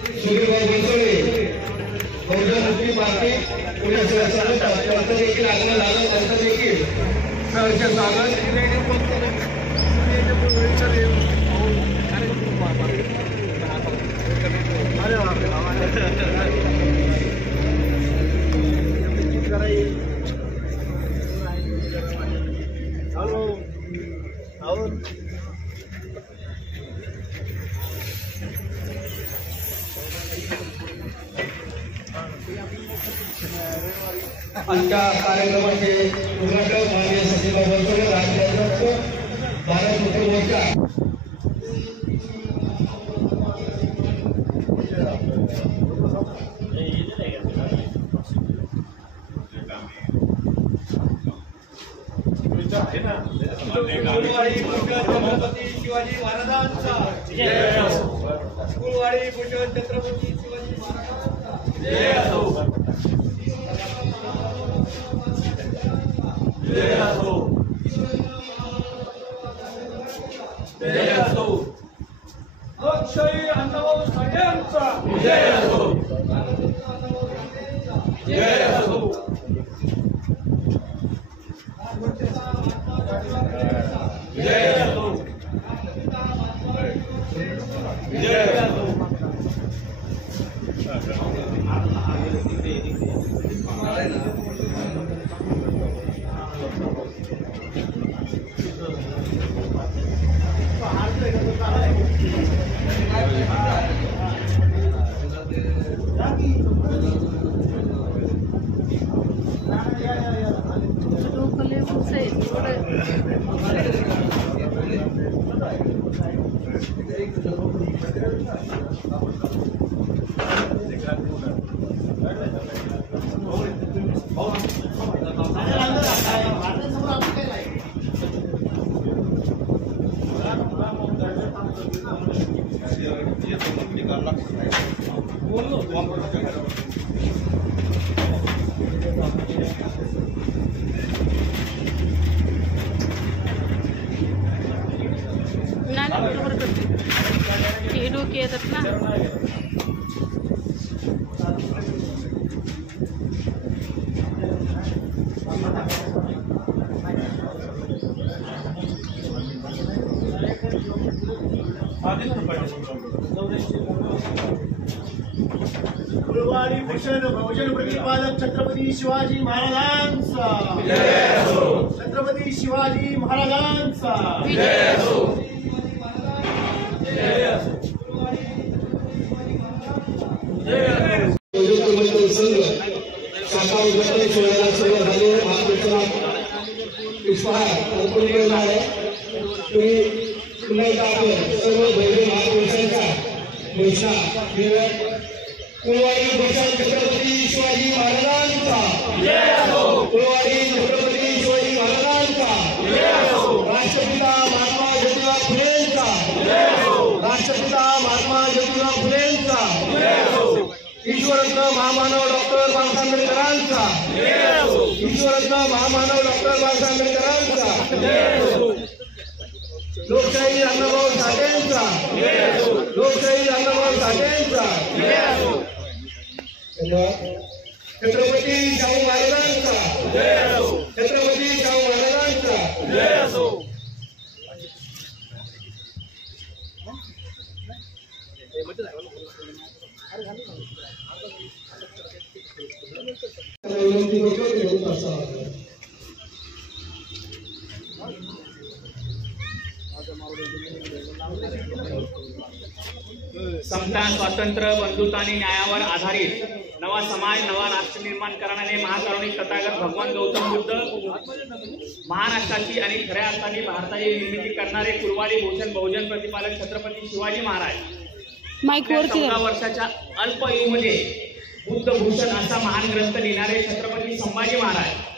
सुधीरभाऊ बनसोडे बहुजन मुक्ती पार्टी पुणे शहर त्यांचं देखील आगमन झालं, त्यांचं देखील सहर्ष स्वागत। आजच्या कार्यक्रमाचे उद्घाटन माननीय सचिव बनसोडे राज्याध्यक्ष भारत मुक्ती मोर्चा। छत्रपती शिवाजी महाराजांचा जय असो। कुलवाडी भूषण छत्रपती शिवाजी महाराजांचा जय असो। जय असो। जय असो। लोकशाही अण्णाभाऊ साठेंचा जय असो। जय असो। जय असो। जय असो। कुलवाडी भूषण बहुजन प्रतिपादक छत्रपती शिवाजी महाराजांचा जय असो। छत्रपती शिवाजी महाराजांचा जय असो। जय असो। जय असो। संघ शाखा उद्घाटन सोहळ्याला सुरुवात झाली आहे। तुम्ही पुन्हा एकदा आपण सर्व भव्य महापुरुषांचा घोषणा मिळवत कुलवाडी भूषण छत्रपती शिवाजी महाराजांचा जय असो। कुलवाडी छत्रपती शिवाजी महाराजांचा जय असो। राष्ट्रपिता महात्मा ज्योतिबा फुलेंचा जय असो। राष्ट्रपिता महात्मा ज्योतिबा फुलेंचा जय असो। ईश्वररत्न महामानव डॉक्टर बाबासाहेब आंबेडकरांचा जय असो। ईश्वररत्न महामानव डॉक्टर बाबासाहेब आंबेडकरांचा जय असो। लोकशाही अण्णाभाऊ साठेंचा जय असो। लोकशाही अण्णाभाऊ साठेंचा जय असो। छत्रपती शाहू महाराजांचा जय असो। छत्रपती शाहू महाराजांचा जय असो। समता, स्वातंत्र्य, बंधुता आणि न्यायावर आधारित नवा समाज, नवा राष्ट्र निर्माण करणारे महाकरुणिक तथागत भगवान गौतम बुद्ध, महाराष्ट्राची आणि खऱ्या अर्थाने भारताची निर्मिती करणारे कुलवाडी भूषण बहुजन प्रतिपादक छत्रपती शिवाजी महाराज 14 वर्षाच्या अल्पवयीमध्ये बुद्धभूषण असा महान ग्रंथ लिहिणारे छत्रपती संभाजी महाराज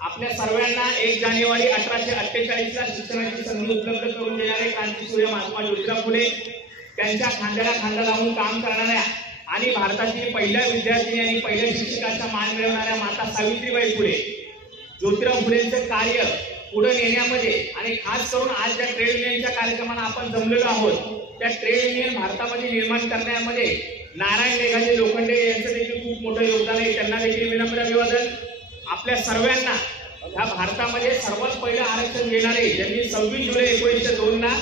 आपल्या सर्वांना 1 जानेवारी 1848 ला शिक्षणाची संधी उपलब्ध करून देणारे क्रांतीसूर्य महात्मा ज्योतिराव फुले, त्यांच्या खांद्याला खांदा लावून काम करणाऱ्या आणि भारतातील पहिल्या विद्यार्थिनी आणि पहिल्या शिक्षकाचा मान मिळवणाऱ्या माता सावित्रीबाई फुले, ज्योतिराव फुलेंचे कार्य पुढे नेण्यामध्ये आणि खास करून आज ज्या ट्रेड युनियनच्या कार्यक्रमाला आपण जमलेलो आहोत त्या ट्रेड युनियन भारतामध्ये निर्माण करण्यामध्ये नारायण मेघाजी लोखंडे यांचं देखील खूप मोठं योगदान आहे. त्यांना देखील विनम्र अभिवादन. आपल्या सर्वांना ह्या भारतामध्ये सर्वात पहिलं आरक्षण देणारे ज्यांनी 26 जुलै 1902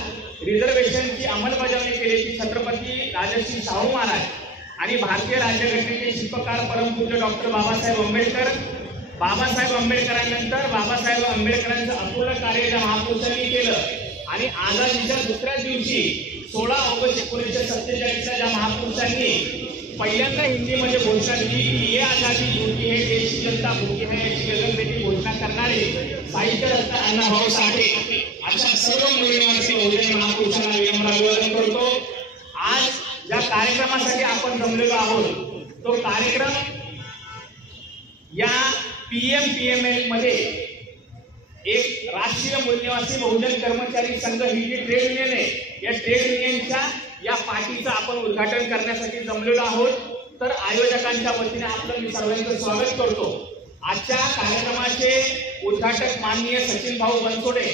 रिझर्वेशनची अंमलबजावणी केली ती छत्रपती राजर्षी शाहू महाराज आणि भारतीय राज्यघटनेचे शिल्पकार परमपूज्य डॉक्टर बाबासाहेब आंबेडकर. बाबासाहेब आंबेडकरांनंतर बाबासाहेब आंबेडकरांचं अपूर्ण कार्य ज्या महापुरुषांनी केलं आणि आझादीच्या दुसऱ्या दिवशी 16 ऑगस्ट 1947 ज्या महापुरुषांनी पहिल्यांदा हिंदीमध्ये घोषणा दिली की ये आजादी झूठी है, देश की जनता भूखी है याची गगनभेदी घोषणा करणारे साहित्य रत्न अण्णाभाऊ साठे अशा सर्व मूल्यवान बहुजन महापुरुषांना विनम्र अभिवादन करतो. आज ज्या कार्यक्रमासाठी आपण जमलेलो आहोत तो कार्यक्रम या PMPML मध्ये एक राष्ट्रीय मूल्यवासी बहुजन कर्मचारी संघ ही जी ट्रेड युनियन आहे या ट्रेड युनियनच्या या पार्टीचं आपण उद्घाटन करण्यासाठी जमलेलो आहोत. तर आयोजकांच्या वतीने आपलं मी सर्वांचं स्वागत करतो. आजच्या कार्यक्रमाचे उद्घाटक माननीय सचिन भाऊ बनसोडे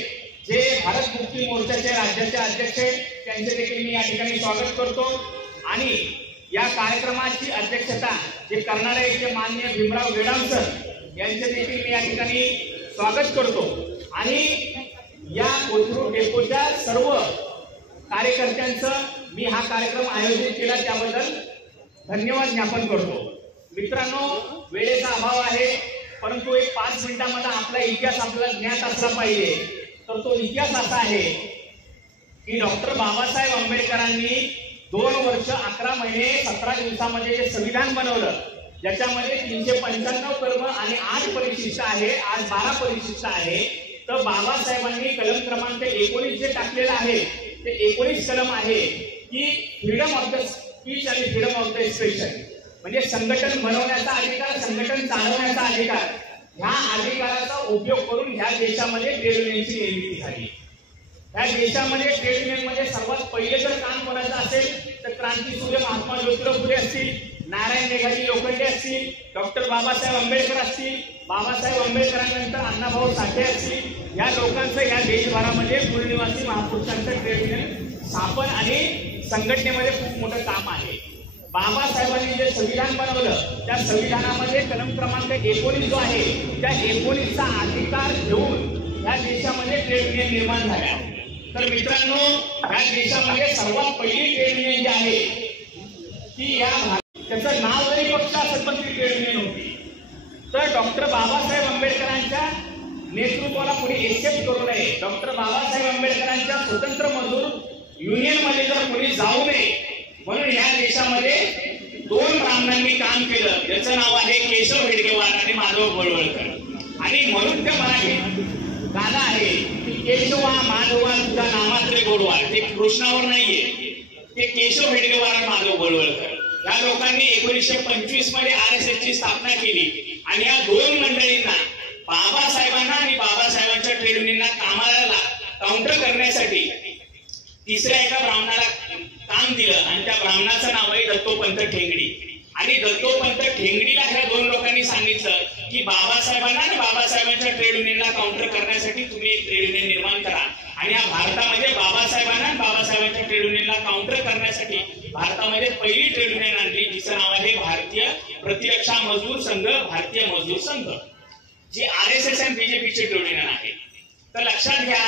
जे भारत मुक्ती मोर्चाचे राज्याचे अध्यक्ष आहेत त्यांचे देखील मी या ठिकाणी स्वागत करतो. आणि या कार्यक्रमाची अध्यक्षता जे करणारे ते माननीय भीमराव गेडाम सर यांचे देखील मी या ठिकाणी स्वागत करतो. आणि या कोथरूड डेपोच्या सर्व कार्यकर्त्यांचं मी हा कार्यक्रम आयोजित केला त्याबद्दल धन्यवाद ज्ञापन करतो. मित्रांनो, वेळेचा अभाव आहे परंतु एक 5 मिनिटांमध्ये आपला इतिहास आपल्याला ज्ञात असला पाहिजे. तर तो इतिहास असा आहे की डॉक्टर बाबासाहेब आंबेडकरांनी 2 वर्ष 11 महिने 17 दिवसामध्ये जे संविधान बनवलं ज्याच्यामध्ये 395 कलम आणि 8 परिशिष्ट आहे. आज 12 परिशिष्ट आहे. तर बाबासाहेबांनी कलम क्रमांक 19 जे टाकलेलं आहे ते 19 कलम आहे की फ्रीडम ऑफ द स्पीच आणि फ्रीडम ऑफ द एक्सप्रेशन म्हणजे संघटन बनवण्याचा अधिकार, संघटन चालवण्याचा अधिकार. ह्या अधिकाराचा उपयोग करून ह्या देशामध्ये ट्रेड युनियनची निर्मिती झाली. ह्या देशामध्ये ट्रेड युनियन मध्ये सर्वात पहिले जर काम कोणाचं असेल तर क्रांतीसूर्य महात्मा ज्योतिराव फुले असतील, नारायण मेघाजी लोखंडे असतील, डॉक्टर बाबासाहेब आंबेडकर असतील, बाबासाहेब आंबेडकरांनंतर अण्णाभाऊ साठे असतील. या लोकांचं या देशभरामध्ये मूळनिवासी महापुरुषांचं ट्रेड युनियन स्थापन आणि संघटनेमध्ये खूप मोठं काम आहे. बाबासाहेबांनी जे संविधान बनवलं त्या संविधानामध्ये कलम क्रमांक 19 जो आहे त्या 19चा अधिकार घेऊन या देशामध्ये ट्रेड युनियन निर्माण झाल्या. तर मित्रांनो, या देशामध्ये सर्वात पहिली ट्रेड युनियन जी आहे ती या त्याचं नाव जरी पक्ष असेल पण ती ट्रेड युनियन होती. तर डॉक्टर बाबासाहेब आंबेडकरांच्या नेतृत्वाला कोणी एक्सेप्ट करू नये. डॉक्टर बाबासाहेब आंबेडकरांच्या स्वतंत्र मजूर युनियन मध्ये जर कोणी जाऊ नये म्हणून या देशामध्ये 2 ब्राह्मणांनी काम केलं ज्याचं नाव आहे केशव हेडगेवार आणि माधव गोळवळकर. आणि म्हणून त्या मराठीत गाणं आहे की केशवा माधवा तुझा नामात्रे गोडवार. ते कृष्णावर नाहीये, ते केशव हेडगेवार आणि माधव गोळवळकर या लोकांनी 1925 मध्ये RSS ची स्थापना केली. आणि या 2 मंडळींना बाबासाहेबांना आणि बाबासाहेबांच्या ट्रेड युनियनला कामाला काउंटर करण्यासाठी तिसऱ्या एका ब्राह्मणाला काम दिलं आणि त्या ब्राह्मणाचं नाव आहे दत्तोपंत ठेंगडी. आणि दत्तोपंत ठेंगडीला ह्या 2 लोकांनी सांगितलं की बाबासाहेबांना आणि बाबासाहेबांच्या ट्रेड युनियनला काउंटर करण्यासाठी तुम्ही एक ट्रेड युनियन निर्माण करा. आणि या भारतामध्ये बाबासाहेबांना आणि बाबासाहेबांच्या ट्रेड युनियनला काउंटर करण्यासाठी भारतामध्ये पहिली ट्रेड युनियन आणली जिचं नाव आहे भारतीय प्रतिरक्षा मजदूर संघ, भारतीय मजदूर संघ, जी RSS आणि BJPचे ट्रेड युनियन आहे. तर लक्षात घ्या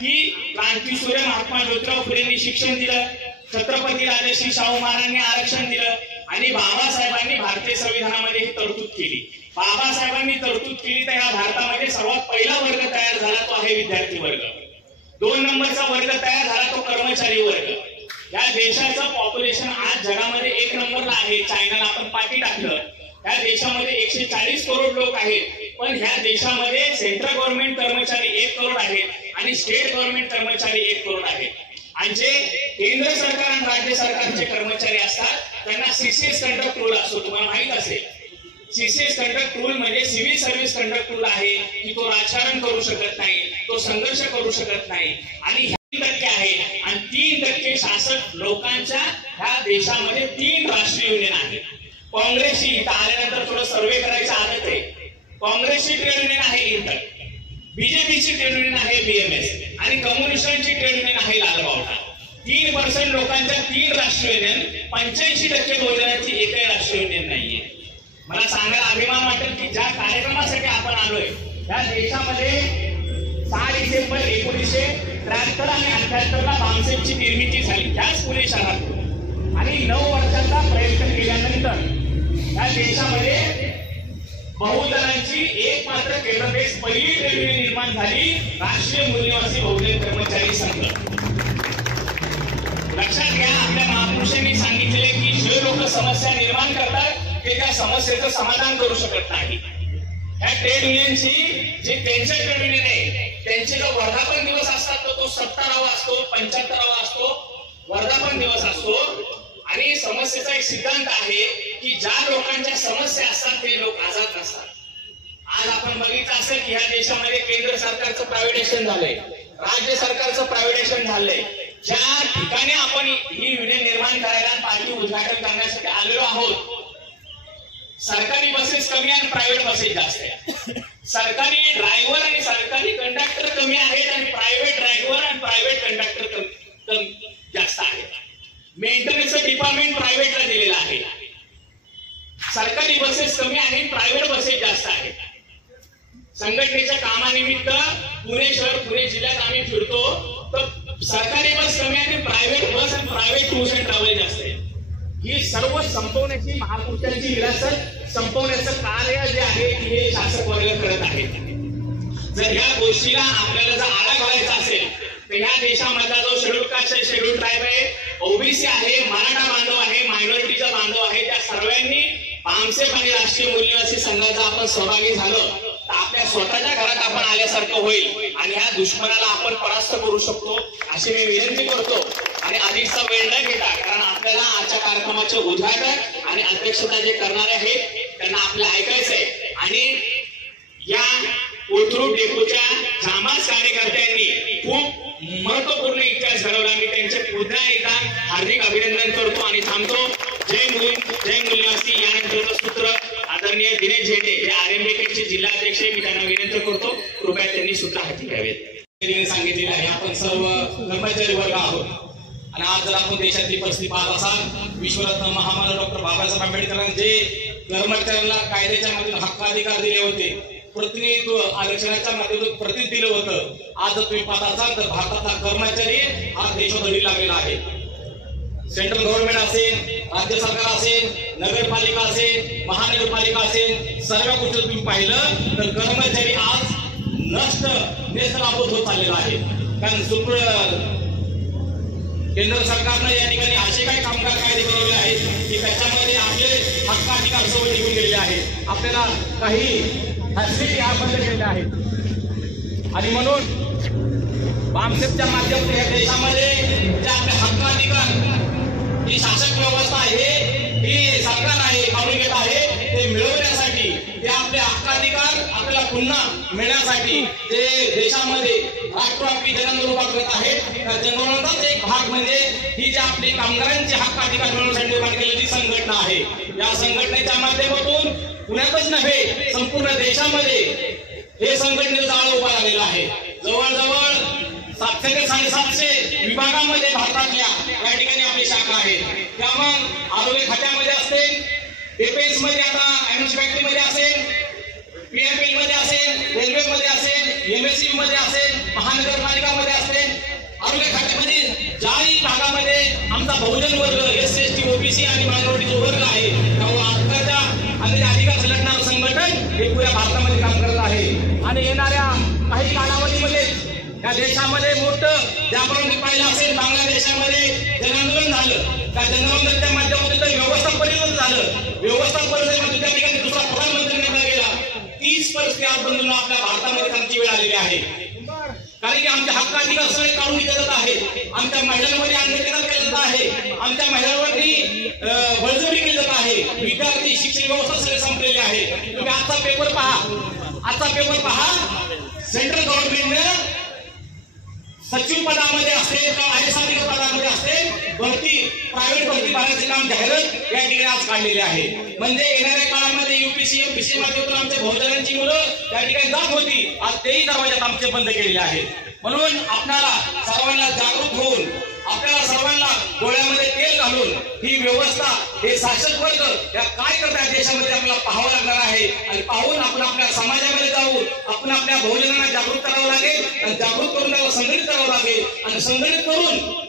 की क्रांतीसूर्य महात्मा ज्योतिराव फुलेंनी शिक्षण दिलं, छत्रपती राजर्षी शाहू महाराजांनी आरक्षण दिलं आणि बाबासाहेबांनी भारतीय संविधानामध्ये ही तरतूद केली. बाबासाहेबांनी तरतूद केली तर या भारतामध्ये सर्वात पहिला वर्ग तयार झाला तो आहे विद्यार्थी वर्ग. 2 नंबरचा वर्ग तयार झाला तो कर्मचारी वर्ग. या देशाचं पॉप्युलेशन आज जगामध्ये 1 नंबरला आहे. चायनाला आपण पाठी टाकलं. या देशामध्ये 140 करोड लोक आहेत पण ह्या देशामध्ये सेंट्रल गव्हर्नमेंट कर्मचारी 1 करोड आहेत आणि स्टेट गव्हर्नमेंट कर्मचारी 1 करोड आहेत. आणि जे केंद्र सरकार आणि राज्य सरकारचे कर्मचारी असतात त्यांना CCS कंडक्ट रूल असतो. तुम्हाला माहित असेल CCS कंडक्ट रूल म्हणजे सिव्हिल सर्व्हिस कंडक्ट रूल आहे की तो राजकारण करू शकत नाही, तो संघर्ष करू शकत नाही. आणि 3% आहे आणि 3% शासक लोकांच्या ह्या देशामध्ये 3 राष्ट्रीय युनियन आहेत. काँग्रेसची इथं आल्यानंतर थोडं सर्वे करायची आदत आहे. काँग्रेसची ट्रेड युनियन आहे इंटर, BJPची ट्रेड युनियन आहे BMS आणि कम्युनिस्टांची ट्रेड युनियन आहे लालबावटा. 3% लोकांच्या 3 राष्ट्रीय युनियन, 85% बहुजनाची एकही राष्ट्रीय युनियन नाहीये. मला सांगायला अभिमान वाटेल की ज्या कार्यक्रमासाठी आपण आलोय त्या देशामध्ये 6 डिसेंबर 1973 आणि 78ला बामसेफची निर्मिती झाली त्याच पुणे शहरात. आणि 9 वर्षांचा प्रयत्न केल्यानंतर या देशामध्ये बहुजनांची एकमात्र केंद्रबेस पहिली ट्रेड युनियन निर्माण झाली, राष्ट्रीय मूल्यवासी बहुजन कर्मचारी संघ. लक्षात घ्या, आपल्या महापुरुषांनी सांगितले की जे लोक समस्या निर्माण करतात ते त्या समस्येचं समाधान करू शकत नाही. ह्या ट्रेड युनियनची जे त्यांचे ट्रेड युनियन आहे त्यांचे जो वर्धापन दिवस असतात तो 70वा असतो, 75वा असतो, वर्धापन दिवस असतो. आणि समस्येचा एक सिद्धांत आहे की ज्या लोकांच्या समस्या असतात ते लोक आजाद नसतात. आज आपण बघितलं असेल की ह्या देशामध्ये केंद्र सरकारचं प्रायव्हेटायझेशन झालंय, राज्य सरकारचं प्रायव्हेटायझेशन झालंय. ज्या ठिकाणी आपण ही युनियन निर्माण करायला पार्टी उद्घाटन करण्यासाठी आलेलो आहोत, सरकारी बसेस कमी आणि प्रायव्हेट बसेस जास्त आहेत. सरकारी ड्रायव्हर आणि सरकारी कंडक्टर कमी आहेत आणि प्रायव्हेट ड्रायव्हर आणि प्रायव्हेट कंडक्टर जास्त आहेत. मेंटेनन्सचं डिपार्टमेंट प्रायव्हेटला दिलेलं आहे. सरकारी बसेस कमी आणि प्रायव्हेट बसेस जास्त आहेत. संघटनेच्या कामानिमित्त पुणे शहर, पुणे जिल्ह्यात आम्ही फिरतो तर सरकारी बस कमी आणि प्रायव्हेट बस आणि प्रायव्हेट टूर्स अँड ट्रॅव्हल जास्त आहे. ही सर्व संपवण्याची महापुरुषांची विरासत संपवण्याचं कार्य जे आहे हे शासक वर्ग करत आहे. जर ह्या गोष्टीला आपल्याला जर आळा घालायचा असेल तर ह्या देशामधला जो शेड्यूल कास्ट आहे, शेड्यूल ट्राईब आहे, ओबीसी आहे, मराठा बांधव आहे, मायनॉरिटीचा बांधव आहे, त्या सर्वांनी बामसेफ आणि राष्ट्रीय मूल्यवासी संघाचा आपण सहभागी झालो तर आपल्या स्वतःच्या घरात आपण आल्यासारखं होईल आणि ह्या दुश्मनाला आपण परास्त करू शकतो अशी मी विनंती करतो. आणि अधिकचा वेळ न घेता, कारण आपल्याला आजच्या कार्यक्रमाचे उद्घाटन आणि अध्यक्षता जे करणारे आहेत त्यांना आपलं ऐकायचंय. आणि या कोथरूड डेपोच्या जामाज कार्यकर्त्यांनी खूप महत्वपूर्ण इतिहास घडवला. मी त्यांचे पुन्हा एकदा हार्दिक अभिनंदन करतो आणि थांबतो. जय मूल्यवासी. यानंतरचं सूत्र आदरणीय दिनेश झेंडे हे आरएमबीकेचे जिल्हाध्यक्ष, मी त्यांना विनंती करतो कृपया त्यांनी सूत्र हाती घ्यावेत. सांगितलेलं आहे आपण सर्व कर्मचारी वर्ग आहोत आणि आज जर आपण देशातली परिस्थिती पाहत असाल, विश्वरत्न महामानव डॉक्टर बाबासाहेब आंबेडकरांनी जे कर्मचाऱ्यांना कायद्याच्या मधून हक्काधिकार दिले होते, प्रतिनिधित्व आरक्षणाच्या माध्यमातून प्रतिनिधित्व दिलं होतं, आज जर तुम्ही पाहत असाल तर भारताचा कर्मचारी हा देशात लागलेला आहे. सेंट्रल गव्हर्नमेंट असेल, राज्य सरकार असेल, नगरपालिका असेल, महानगरपालिका असेल, सर्व गोष्टी तुम्ही पाहिलं तर कर्मचारी आज नेस्तनाबूत होत चाललेला आहे. कारण केंद्र सरकारनं या ठिकाणी असे काही कामगार कायदे बनवले आहेत की त्याच्यामध्ये आपले हक्क अधिकार सर्व निघून गेलेले आहेत. आपल्याला काही फॅसिलिटी बंद केलेल्या आहेत आणि म्हणून बामसेफच्या माध्यमातून या देशामध्ये जे आपले हक्क अधिकार, ही शासक व्यवस्था आहे, ही सरकार आहे, काढून घेत आहे, ते मिळवण्यासाठी, ते आपले हक्काधिकार आपल्याला पुन्हा मिळण्यासाठी ते देशामध्ये राष्ट्रव्यापी जनआंदोलन उभा करत आहेत. त्या जनआंदोलनाचाच एक भाग म्हणजे ही जी आपली कामगारांचे हक्काधिकार मिळवण्यासाठी निर्माण केलेली संघटना आहे. या संघटनेच्या माध्यमातून पुण्यातच नव्हे संपूर्ण देशामध्ये हे संघटनेचं जाळं उभा झालेलं आहे. जवळजवळ 700 ते 750 विभागामध्ये भारतातल्या या ठिकाणी आपली शाखा आहे. त्यामुळे आरोग्य खात्यामध्ये असेल, डिफेन्स मध्ये, आता एमएनसी फॅक्टरीमध्ये असेल, पीएफएल मध्ये असेल, रेल्वेमध्ये असेल, एमएससी मध्ये असेल, महानगरपालिकामध्ये असेल, आरोग्य खात्यामध्ये ज्याही भागामध्ये आमचा बहुजन वर्ग, एससी, ओबीसी आणि मायनॉरिटीचा वर्ग आहे, त्यामुळे हक्काच्या आणि अधिकार लढणारं संघटन हे पुऱ्या भारतामध्ये काम करत आहे. आणि येणाऱ्या काही कालावधीमध्ये या देशामध्ये मोठं, ज्याप्रमाणे मी पाहिलं असेल बांगलादेशामध्ये जनआंदोलन झालं, त्या जनआंदोलनाच्या माध्यमातून व्यवस्था परिवर्तन झालं. व्यवस्था परिवर्तन त्या ठिकाणी दुसरा प्रधानमंत्री नेमला गेला. 30 परिस्थिती बदलून आपल्या भारतामध्ये त्यांची वेळ आलेली आहे. कारण की आमच्या हक्क अधिकार सगळे काढून घेतले जात आहे, आमच्या महिलांमध्ये अन्याय केला जात आहे, आमच्या महिलांवरती बळजबरी केली जात आहे, विद्यार्थी शिक्षण व्यवस्था सगळे संपलेली आहे. तुम्ही आजचा पेपर पहा, सेंट्रल गव्हर्नमेंटने सचिव पदामध्ये असते किंवा अधिशासिक पदामध्ये असते भरती प्रायव्हेट भरती भरण्याचे काम जाहिरात या ठिकाणी आज काढलेले आहे. म्हणजे येणाऱ्या काळामध्ये UPSC MPSC माध्यमातून आमच्या बहुजनांची मुलं त्या ठिकाणी जात होती, आज तेही दरवाजात आमचे बंद केलेले आहेत. म्हणून आपल्याला सर्वांना जागरूक होऊन आपल्याला सर्वांना डोळ्यामध्ये तेल घालून ही व्यवस्था हे शासक वर्ग या काय करतात देशामध्ये आपल्याला पाहावं लागणार आहे. आणि पाहून आपण आपल्या समाजामध्ये जाऊन आपण आपल्या बहुजनांना जागरूक करावं लागेल आणि जागरूक करून त्याला संघटित करावं लागेल आणि संघटित करून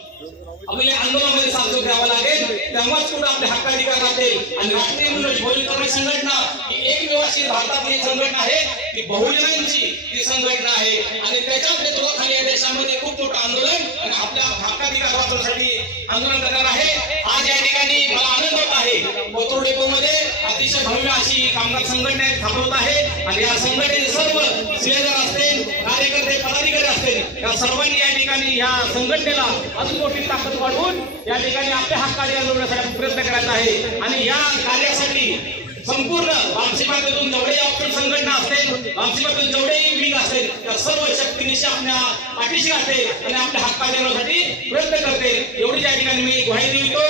आपल्या आंदोलनामध्ये साथ द्यावा लागेल. तेव्हाच कुठं आपले हक्काधिकार राहतील. आणि राष्ट्रीय बहुजन कल्याण संघटना ही एकमेव अशी भारतातली संघटना आहे ती बहुजनांची ती संघटना आहे आणि त्याच्या नेतृत्वाखाली या देशामध्ये खूप मोठं आंदोलन आणि आपल्या हक्काधिकार वाचवण्यासाठी आंदोलन करणार आहे. आज या ठिकाणी मला आनंद होत आहे कोथरूड डेपोमध्ये अतिशय भव्य अशी कामगार संघटना स्थापन आहे आणि या संघटनेचे सर्व सेवेदार असतील, कार्यकर्ते, पदाधिकारी असतील, या सर्वांनी या ठिकाणी या संघटनेला अजून मोठी ताकद वाढवून या ठिकाणी आपल्या हक्काधिकार मिळवण्यासाठी प्रयत्न करायचा आहे. आणि या कार्यासाठी संपूर्ण वामसीमातून जेवढे ऑप्शन संघटना असतील, वामसीमातून जेवढेही विंग असतील, त्या सर्व शक्तीनिशी आपल्या पाठीशी असते आणि आपल्या हक्काधिकारासाठी प्रयत्न करते. एवढी या ठिकाणी मी ग्वाही देतो.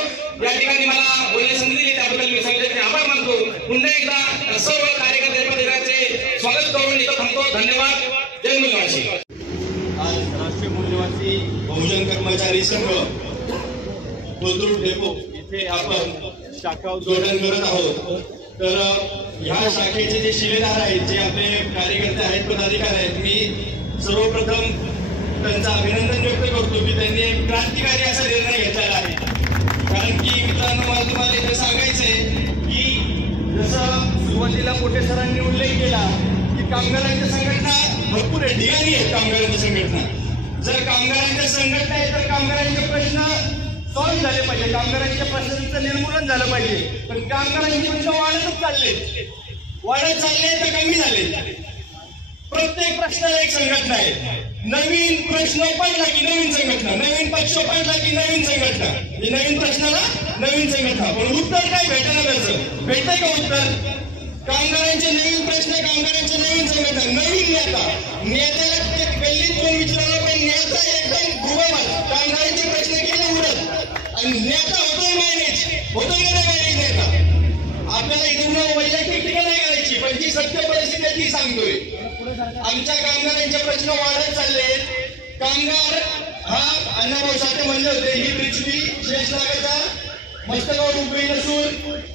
या ठिकाणी मला बोलण्याची संधी दिली त्याबद्दल मी संघटनेचे आभार मानतो. पुन्हा एकदा सर्व कार्यकर्ते पदाधिकाऱ्यांचे स्वागत करून इथं थांबतो. धन्यवाद. जय मूल्यवासी. आज राष्ट्रीय मूल्यवासी बहुजन कर्मचारी संघ कोथरूड डेपो इथे आपण शाखा उद्घाटन करत आहोत. तर ह्या शाखेचे जे शिलेदार आहेत, जे आपले कार्यकर्ते आहेत, पदाधिकारी आहेत, मी सर्वप्रथम त्यांचं अभिनंदन व्यक्त करतो की त्यांनी एक क्रांतिकारी असा निर्णय घेतलेला आहे. कारण की मित्रांनो, मला तुम्हाला इथे सांगायचंय की जसं सुरुवातीला मोठे सरांनी उल्लेख केला की कामगारांच्या संघटना भरपूर आहे, ठिकाणी आहेत कामगारांच्या संघटना. जर कामगारांच्या संघटना आहे तर कामगारांचे प्रश्न सॉल्व्ह झाले पाहिजे, कामगारांच्या प्रश्नांचं निर्मूलन झालं पाहिजे. पण कामगारांचे प्रश्न वाढतच चालले तर कमी झाले. प्रत्येक प्रश्नाला एक संघटना आहे. नवीन प्रश्न पडला की नवीन संघटना, नवीन पक्ष पडला की नवीन संघटना, नवीन प्रश्नाला नवीन संघटना. पण उत्तर काय भेटणार त्याचं? भेटतंय का उत्तर? कामगारांचे नवीन प्रश्न, कामगारांचे नवीन संघटना, नवीन नेत्याला गल्लीत कोण विचारलं पण नेता एकदम गुगल कामगारांचे प्रश्न केले उडत आणि नेता होतोय मॅनेज नेता. आपल्याला इथून वैयक्तिक टीका नाही करायची, पण जी सत्य परिस्थिती ती सांगतोय. आमच्या कामगारांचे प्रश्न वाढत चालले. कामगार हा अण्णाभाऊ साठे म्हणले होते, ही पृथ्वी शेषनागाच्या मस्तकावर उभी नसून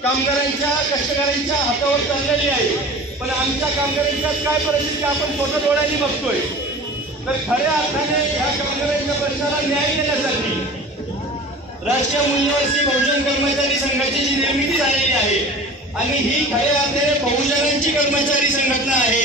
कामगारांच्या, कष्टकऱ्यांच्या हातावर चाललेली आहे. पण आमच्या कामगारांच्या काय परिस्थिती आपण स्वतः डोळ्यांनी बघतोय. तर खऱ्या अर्थाने या कामगारांच्या प्रश्नाला न्याय देण्यासाठी राष्ट्रीय मूल्यवासी बहुजन कर्मचारी संघाची जी निर्मिती झालेली आहे आणि ही खऱ्या अर्थाने बहुजनांची कर्मचारी संघटना आहे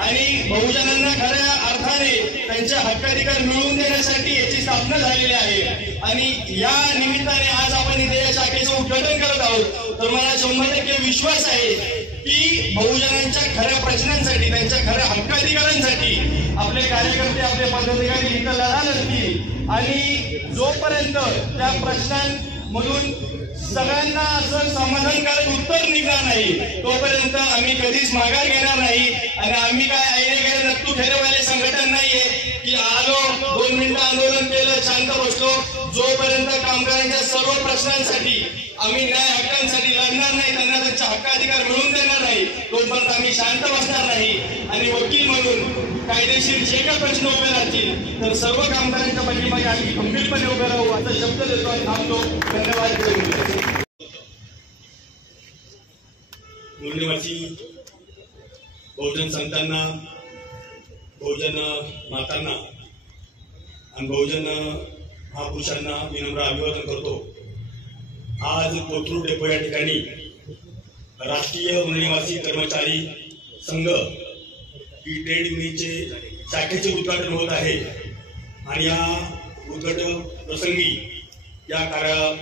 आणि बहुजनांना खऱ्या अर्थाने त्यांच्या हक्काधिकार मिळवून देण्यासाठी याची स्थापना झालेली आहे. आणि या निमित्ताने आज आपण इथे या शाखेचं उद्घाटन करत आहोत. तर मला 100% विश्वास आहे की बहुजनांच्या खऱ्या प्रश्नांसाठी, त्यांच्या खऱ्या हक्काधिकारांसाठी आपले कार्यकर्ते, आपले पदाधिकारी इथं लढा लढतील आणि जोपर्यंत त्या प्रश्नांमधून सगळ्यांना असं समाधानकारक उत्तर निघणार नाही तोपर्यंत आम्ही कधीच माघार घेणार नाही. आणि आम्ही काय आईने नक्की ठरवलेले संघटन नाहीये की आलो 2 मिनिटं आंदोलन केलं, शांत बसलो. जोपर्यंत कामगारांच्या सर्व प्रश्नांसाठी आम्ही न्याय हक्कांसाठी लढणार नाही, त्यांना त्यांचा हक्काधिकार मिळवून देणार नाही, तोपर्यंत आम्ही शांत बसणार नाही. आणि वकील म्हणून कायदेशीर जे काही प्रश्न उभे राहतील तर सर्व कामगारांच्या पाठीमागे आम्ही गंभीरपणे उभे राहू असा शब्द देतो आणि थांबतो. धन्यवाद. मूल्यवासी बहुजन संतांना, बहुजन मातांना आणि बहुजन महापुरुषांना विनम्र अभिवादन करतो. आज कोथरूड डेपो या ठिकाणी राष्ट्रीय मूल्यवासी कर्मचारी संघ ही ट्रेड युनियनचे शाखेचे उद्घाटन होत आहे आणि या उद्घाटन प्रसंगी या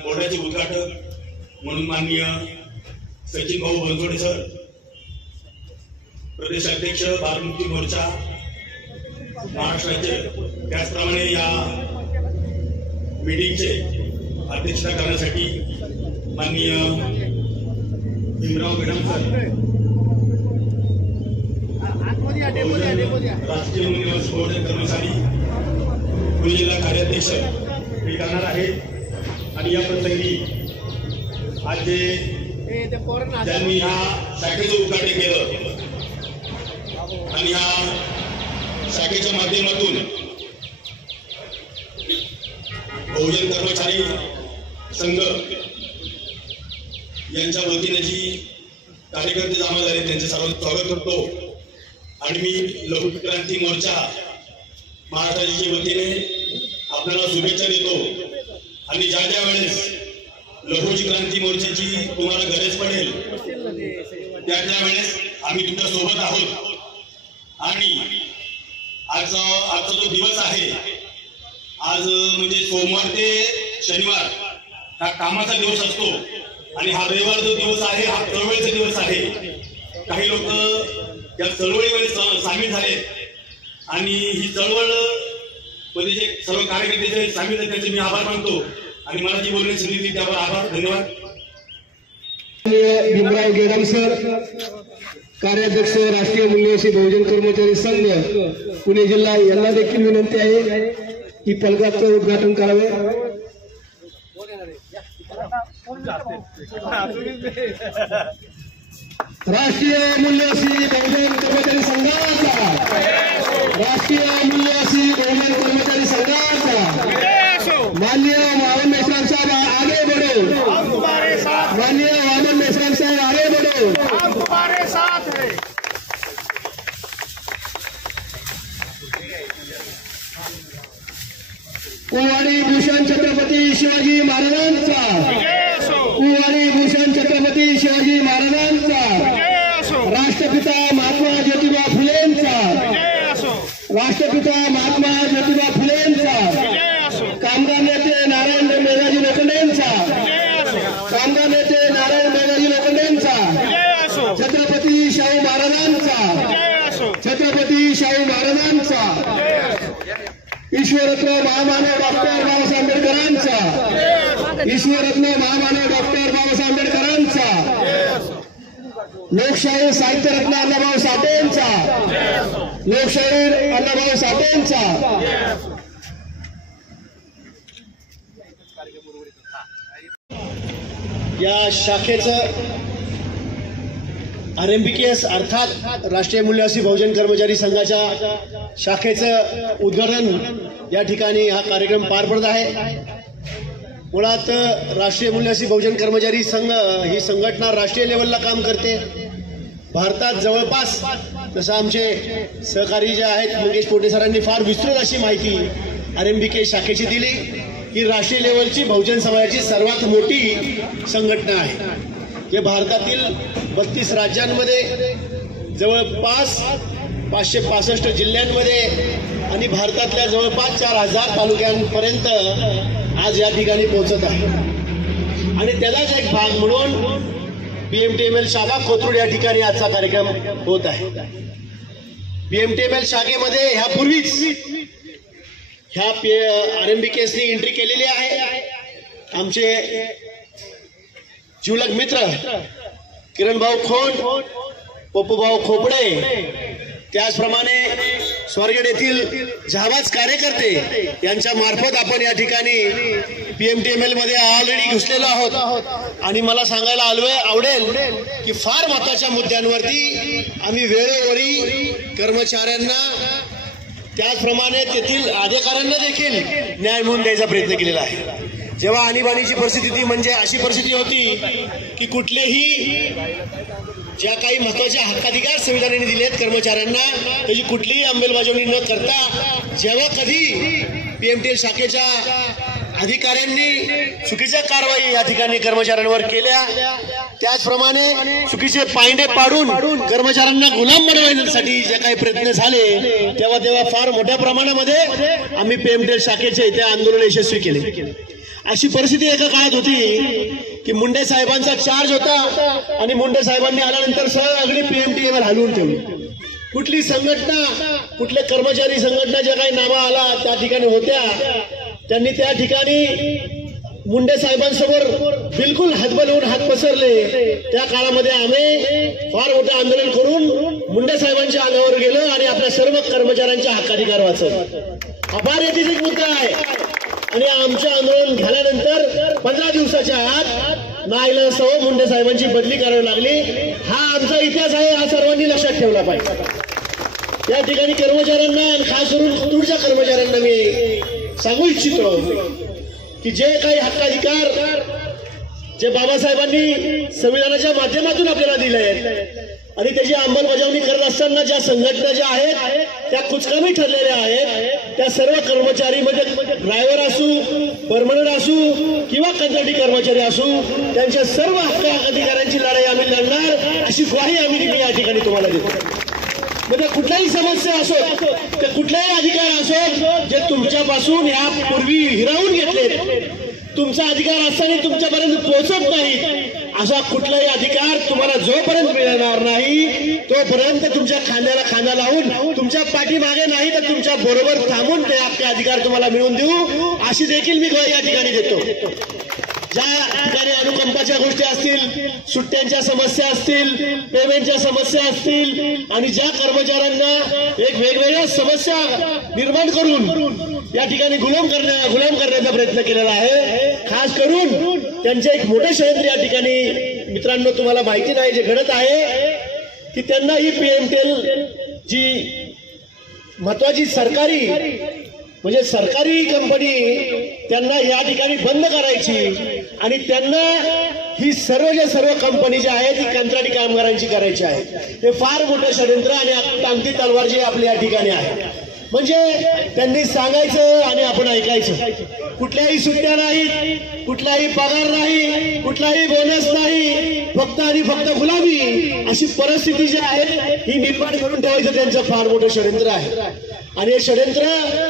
बोर्डाचे उद्घाटक म्हणून माननीय सचिन भाऊ बनसोडे सर, प्रदेश अध्यक्ष भारत मुक्ती मोर्चा महाराष्ट्राचे, त्याचप्रमाणे या मीटिंगचे अध्यक्षता करण्यासाठी माननीय भीमराव गडाम सर, राष्ट्रीय मूल्यवासी बहुजन कर्मचारी पुणे जिल्हा अध्यक्ष हे करणार आहेत आणि या प्रसंगी आज ज्यांनी ह्या शाखेचं उद्घाटन केलं आणि ह्या शाखेच्या माध्यमातून बहुजन कर्मचारी संघ यांच्या वतीने जी कार्यकर्ते जमा झाले त्यांचे सर्व स्वागत करतो आणि मी लघु क्रांती मोर्चा महाराष्ट्राच्या वतीने आपल्याला शुभेच्छा देतो आणि ज्या ज्या वेळेस लघुजी क्रांती मोर्चाची तुम्हाला गरज पडेल त्या वेळेस आम्ही तुमच्या सोबत आहोत आणि आजचा जो दिवस आहे आज म्हणजे सोमवार ते शनिवार हा कामाचा दिवस असतो आणि हा रविवार जो दिवस आहे हा चळवळीचा दिवस आहे। काही लोक या चळवळीमध्ये सामील झाले आणि ही चळवळ मध्ये जे सर्व कार्यकर्ते सामील झाले त्यांचे मी आभार मानतो आणि मला जी बोलण्याची संधी दिली त्यावर आभार, धन्यवाद। भीमराव गेडाम सर, कार्याध्यक्ष राष्ट्रीय मूल्यवासी बहुजन कर्मचारी संघ पुणे जिल्हा यांना देखील विनंती आहे की फलकाचं उद्घाटन करावे। राष्ट्रीय मूल्यवासी बहुजन कर्मचारी संघाचा, राष्ट्रीय मूल्यवासी बहुजन कर्मचारी संघाचा माननीय वामन मेश्राम साहब आगे बढ़ो, माननीय वामन मेश्राम साहब आगे बढ़ो, हम तुम्हारे साथ हैं। कुंवारी भूषण छत्रपती शिवाजी महाराजांचा, कुंवारी भूषण छत्रपती शिवाजी महाराजांचा, राष्ट्रपिता महात्मा ज्योतिबा फुलेंचा, राष्ट्रपिता महात्मा ज्योतिबा फुलेंचा, कामगार नेते नारायण मेघाजी लोखंडेंचा, कामगार नेते नारायण मेघाजी लोखंडेंचा, छत्रपती शाहू महाराजांचा, छत्रपती शाहू महाराजांचा, ईश्वररत्न महामानव डॉक्टर बाबासाहेब आंबेडकरांचा, ईश्वररत्न महामानव डॉक्टर बाबासाहेब आंबेडकरांचा, लोकशाहीर साहित्यरत्न अण्णाभाऊ साठेंचा, लोकशाहीर अण्णाभाऊ साठेंचा, या शाखेचं RMBKS अर्थात राष्ट्रीय मूल्यवासी बहुजन कर्मचारी संघाच्या शाखेचं उद्घाटन या ठिकाणी हा कार्यक्रम पार पडत आहे। मुळात राष्ट्रीय मूल्यवासी बहुजन कर्मचारी संघ ही संघटना राष्ट्रीय लेवलला काम करते। भारतात जवळपास जसं आमचे सहकारी जे आहेत मंगेश पोटे सरांनी फार विस्तृत अशी माहिती RMBKS शाखेची दिली ही राष्ट्रीय लेवलची बहुजन समाजाची सर्वात मोठी संघटना आहे। जे भारतातील 32 राज्यांमध्ये जवळपास 565 जिल्ह्यांमध्ये आणि भारतातल्या जवळपास 4000 तालुक्यांपर्यंत आज या ठिकाणी पोहोचत आहे आणि त्यालाच एक भाग म्हणून PMTML शाखा कोथरूड या ठिकाणी आजचा कार्यक्रम होत आहे। PMTML शाखेमध्ये ह्यापूर्वीच ह्या RMBKSनी एंट्री केलेली आहे। आमचे जीवलग मित्र किरणभाऊ खोंड, पप्पूभाऊ खोपडे, त्याचप्रमाणे स्वारगेट येथील जहाबाज कार्यकर्ते यांच्या मार्फत आपण या ठिकाणी PMTML मध्ये ऑलरेडी घुसलेलो आहोत आणि मला सांगायला आवडेल की फार महत्त्वाच्या मुद्द्यांवरती आम्ही वेळोवेळी कर्मचाऱ्यांना त्याचप्रमाणे तेथील अधिकाऱ्यांना देखील न्याय मिळवून द्यायचा प्रयत्न केलेला आहे। जेव्हा आणीबाणीची परिस्थिती म्हणजे अशी परिस्थिती होती की कुठलेही ज्या काही महत्त्वाचे हक्काधिकार संविधानाने दिलेत कर्मचाऱ्यांना त्याची कुठलीही अंमलबजावणी न करता जेव्हा कधी PMTL शाखेच्या अधिकाऱ्यांनी चुकीच्या कारवाई या ठिकाणी कर्मचाऱ्यांवर केल्या त्याचप्रमाणे चुकीचे पायंडे पाडून कर्मचाऱ्यांना गुलाम बनवण्यासाठी जे काही प्रयत्न झाले तेव्हा फार मोठ्या प्रमाणामध्ये आम्ही PMTL शाखेचे इथे आंदोलन यशस्वी केले। अशी परिस्थिती एका काळात होती की मुंडे साहेबांचा चार्ज होता आणि मुंडे साहेबांनी आल्यानंतर सगळी PMTML हलवून ठेवली। कुठली संघटना कुठले कर्मचारी संघटना ज्या काही नावा आला त्या ठिकाणी होत्या त्यांनी त्या ठिकाणी मुंडे साहेबांसमोर बिलकुल हातबल होऊन हात पसरले। त्या काळामध्ये आम्ही फार मोठं आंदोलन करून मुंडे साहेबांच्या अंगावर गेलो आणि आपल्या सर्व कर्मचाऱ्यांच्या हक्काधिकार वाचवला। अपार येथील एक मुद्दा आहे आणि आमचे आंदोलन झाल्यानंतर 15 दिवसाच्या आत नाईलाजास्तव मुंडे साहेबांची बदली करावी लागली। हा आमचा इतिहास आहे, हा सर्वांनी लक्षात ठेवला पाहिजे। या ठिकाणी कर्मचाऱ्यांना आणि खास करून तुळजा कर्मचाऱ्यांना मी सांगू इच्छितो की जे काही हक्काधिकार जे बाबासाहेबांनी संविधानाच्या माध्यमातून आपल्याला दिले आहेत आणि त्याची अंमलबजावणी करत असताना ज्या संघटना ज्या आहेत त्या कुचकामी ठरलेल्या आहेत, त्या सर्व कर्मचारी म्हणजे ड्रायव्हर असू, परमनंट असू किंवा कंत्राटी कर्मचारी असू, त्यांच्या सर्व हक्क अधिकारांची लढाई आम्ही लढणार अशी ग्वाही आम्ही या ठिकाणी तुम्हाला देतो। म्हणजे कुठल्याही समस्या असो, ते कुठलाही अधिकार असो जे तुमच्यापासून यापूर्वी हिरावून घेतले, तुमचा अधिकार असताना तुमच्यापर्यंत पोहोचत नाही, असा कुठलाही अधिकार तुम्हाला जोपर्यंत मिळणार नाही तोपर्यंत तुमच्या खांद्याला खांदा लावून तुमच्या पाठीमागे नाही तर तुमच्या बरोबर थांबून ते आपले अधिकार तुम्हाला मिळवून देऊ अशी देखील मी ग्वाही या ठिकाणी देतो। ज्या ठिकाणी अनुकंपाच्या गोष्टी असतील, सुट्ट्यांच्या समस्या असतील, पेमेंटच्या समस्या असतील आणि ज्या कर्मचाऱ्यांना एक वेगवेगळ्या समस्या निर्माण करून या ठिकाणी गुलाम करण्याचा प्रयत्न केलेला आहे, खास करून त्यांचे एक मोठे षडयंत्र या ठिकाणी मित्रांनो तुम्हाला माहिती नाही जे घडत आहे की त्यांना ही पीएमटेल जी महत्वाची सरकारी म्हणजे सरकारी कंपनी त्यांना या ठिकाणी बंद करायची आणि त्यांना ही सर्व कंपनी जी आहे ती कंत्राटी कामगारांची करायची आहे। हे फार मोठं षडयंत्र आणि टांगती तलवार जी आपल्या या ठिकाणी आहे। म्हणजे त्यांनी सांगायचं आणि आपण ऐकायचं, कुठल्याही सुट्ट्या नाहीत, कुठलाही पगार नाही, कुठलाही बोनस नाही, फक्त आणि फक्त गुलामी अशी परिस्थिती जी आहे ही निर्माण करून ठेवायचं त्यांचं फार मोठं षडयंत्र आहे। आणि हे षडयंत्र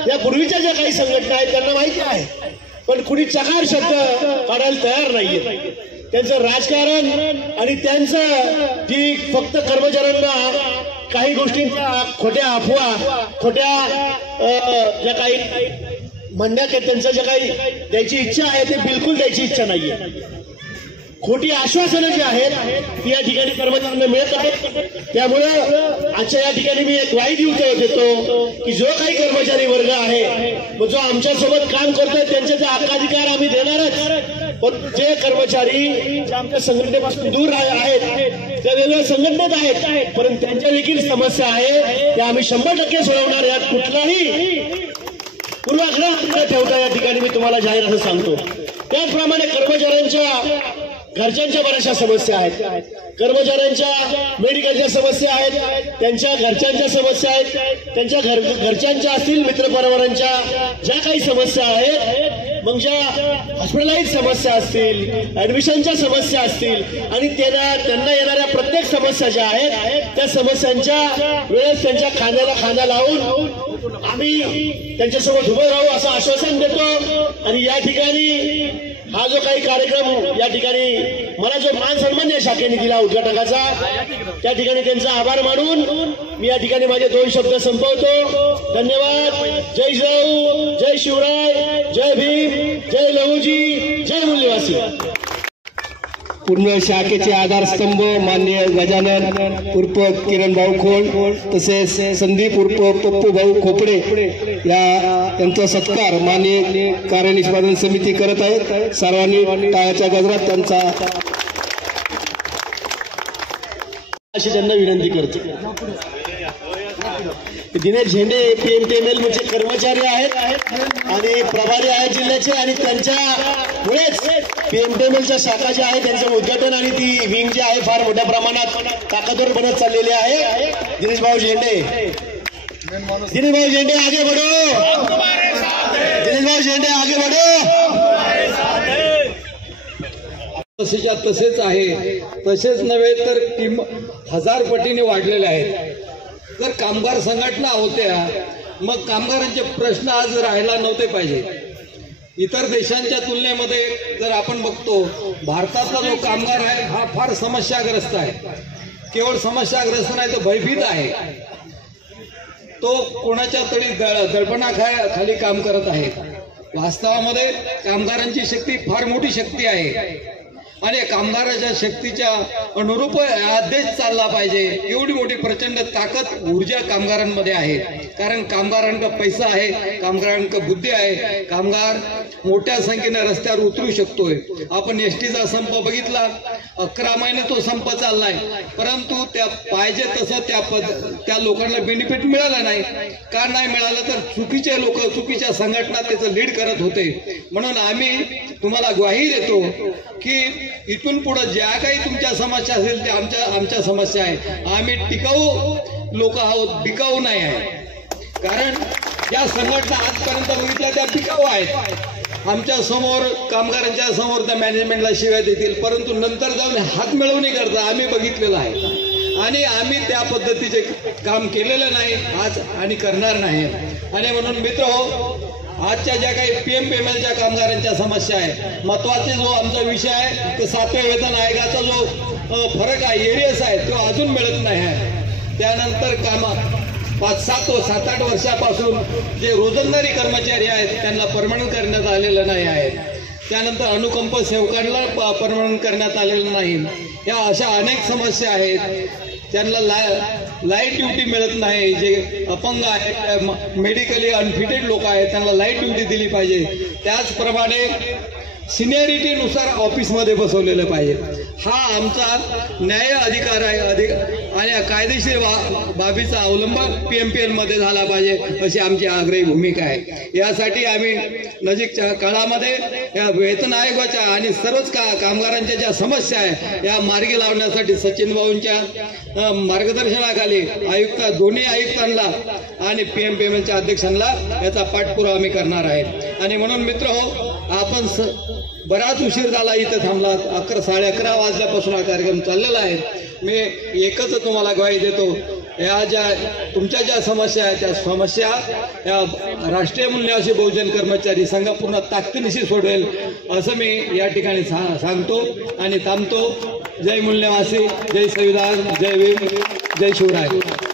या पूर्वीच्या ज्या काही संघटना आहेत त्यांना माहिती आहे, पण कुणी चकार शब्द काढायला तयार नाहीये। त्यांचं राजकारण आणि त्यांचं जी फक्त कर्मचाऱ्यांना काही गोष्टींच्या खोट्या अफवा, खोट्या ज्या काही म्हणण्यात त्यांचं जे काही द्यायची इच्छा आहे ते बिलकुल द्यायची इच्छा नाहीये। खोटी आश्वासनं जी आहेत ती या ठिकाणी कर्मचाऱ्यांना मिळत आहेत। त्यामुळं आजच्या या ठिकाणी मी एक ग्वाही देतो की जो काही कर्मचारी वर्ग आहे जो आमच्यासोबत काम करतोय त्यांचे जे हक्काधिकार आम्ही देणारच, पण जे कर्मचारी जे आमच्या संघटनेपासून दूर आहेत, त्या वेगवेगळ्या संघटनेत आहेत, परंतु त्यांच्या देखील समस्या आहे त्या आम्ही 100% सोडवणार। यात कुठलाही पूर्वाग्रह न ठेवता या ठिकाणी मी तुम्हाला जाहीर असं सांगतो। त्याचप्रमाणे कर्मचाऱ्यांच्या घरच्यांच्या बऱ्याचशा समस्या आहेत, कर्मचाऱ्यांच्या मेडिकलच्या समस्या आहेत, त्यांच्या घरच्यांच्या समस्या आहेत, त्यांच्या घरच्यांच्या असतील, मित्रपरिवारांच्या ज्या काही समस्या आहेत, मग ज्या हॉस्पिटलाइज समस्या असतील, ऍडमिशनच्या समस्या असतील आणि त्यांना येणाऱ्या प्रत्येक समस्या ज्या आहेत त्या समस्यांच्या वेळेस त्यांच्या खांद्याला खांदा लावून आम्ही त्यांच्यासोबत उभं राहू असं आश्वासन देतो। आणि या ठिकाणी हा जो काही कार्यक्रम या ठिकाणी मला जो मान सन्मान या शाखेने दिला उद्घाटकाचा, त्या ठिकाणी त्यांचा आभार मानून मी या ठिकाणी माझे 2 शब्द संपवतो। धन्यवाद। जय जिजाऊ, जय शिवराय, जय भीम, जय लहुजी, जय मूल्यवासी। पूर्ण शाखेचे आधारस्तंभ माननीय गजानन उर्फ किरण भाऊ खोड तसेच संदीप उर्फ पप्पू भाऊ खोपडे यांचा सत्कार माननीय कार्यनिष्पादन समिती करत आहे। सर्वांनी टाळ्याच्या गजरात त्यांचा अशी त्यांना विनंती करतो। दिनेश झेंडे पीएमटीएमएल म्हणजे कर्मचारी आहेत आणि प्रभारी आहेत जिल्ह्याचे आणि त्यांच्यामुळेच पीएमटीएमएलच्या शाखा ज्या आहेत त्यांचं उद्घाटन आणि ती विंग जी आहे फार मोठ्या प्रमाणात ताकदवर बनत चाललेली आहे। दिनेश भाऊ झेंडे आगे बढ़ो, दिनेश भाऊ झेंडे आगे बढ़ो। तसेच्या तसेच आहे, तसेच नव्हे तर 1000 पटीने वाढलेले आहेत। जर कामगार संघटना होत्या मग कामगारांचे प्रश्न आज राहायला नव्हते पाहिजे। इतर देशांच्या तुलनेमध्ये जर आपण बघतो भारतातला जो कामगार आहे हा फार समस्याग्रस्त आहे। केवळ समस्याग्रस्त नाही तर भयभीत आहे। तो कोणाच्या तरी दडपणाखाली काम करत आहे। वास्तवामध्ये कामगारांची शक्ती फार मोठी शक्ती आहे आणि कामगाराच्या शक्तीच्या अनुरूप हा देश चालला पाहिजे, एवढी मोठी प्रचंड ताकद ऊर्जा कामगारांमध्ये आहे. कारण कामगारांका पैसा आहे, कामगारांका बुद्धी आहे, कामगार मोठ्या संख्येने रस्त्यावर उतरू शकतोय. आपण एसटीचा संप बघितला, 11 महिने तो संप चाललाय, परंतु त्या पाहिजे तसं त्या लोकांना बेनिफिट मिळालं नाही. का नाही मिळालं तर चुकीचे लोक, चुकीच्या संघटना त्याचं लीड करत होते. म्हणून आम्ही तुम्हाला ग्वाही देतो की इथून पुढे ज्या काही तुमच्या समस्या असेल ते आमच्या समस्या आहे. आम्ही टिकाऊ लोक आहोत, बिकाऊ नाही आहे. कारण ज्या संघटना आजपर्यंत बघितल्या त्या बिकाऊ आहेत. आमच्या समोर, कामगारांच्या समोर त्या मॅनेजमेंटला शिव्या देतील, परंतु नंतर जाऊन हात मिळवणी करता आम्ही बघितलेलं आहे. आणि आम्ही त्या पद्धतीचे काम केलेलं नाही आज आणि करणार नाही. आणि म्हणून मित्रहो, आजच्या ज्या काही PMPMLच्या कामगारांच्या समस्या आहे, महत्वाचे जो आमचा विषय आहे तो 7व्या वेतन आयोगाचा जो फरक आहे, एरियस आहे, तो अजून मिळत नाही आहे. त्यानंतर 7-8 वर्षापासून जे रोजंदारी कर्मचारी आहेत त्यांना परमनंट करण्यात आलेलं नाही आहे. त्यानंतर अनुकंप सेवकांना परमनंट करण्यात आलेलं नाही. या अशा अनेक समस्या आहेत. त्यांना लाईट ड्युटी मिळत नाही. जे अपंग आहेत, मेडिकली अनफिटेड लोक आहेत, त्यांना लाईट ड्युटी दिली पाहिजे. त्याचप्रमाणे सिनियरिटीनुसार ऑफिसमध्ये बसवलेलं पाहिजे. हा आमचा न्याय अधिकार आहे आणि कायदेशीर बाबीचा अवलंब PMPL मध्ये झाला पाहिजे अशी आमची आग्रही भूमिका आहे. यासाठी आम्ही नजीकच्या काळामध्ये या वेतन आयोगाच्या आणि सर्वच कामगारांच्या ज्या समस्या आहे या मार्गी लावण्यासाठी सचिन भाऊंच्या मार्गदर्शनाखाली दोन्ही आयुक्तांना आणि PMPMLच्या अध्यक्षांना याचा पाठपुरावा आम्ही करणार आहे. आणि म्हणून मित्रहो, आपण बराच उशीर झाला इथं थांबलात. 11-11:30 वाजल्यापासून हा कार्यक्रम चाललेला आहे. मी एकच तुम्हाला ग्वाही देतो, या तुमच्या ज्या समस्या आहेत त्या समस्या या राष्ट्रीय मूल्यवासी बहुजन कर्मचारी संघ पूर्ण ताकदीनिशी सोडवेल असं मी या ठिकाणी सांगतो आणि थांबतो. जय मूल्यवासी, जय संविधान, जय भीम, जय शिवराय.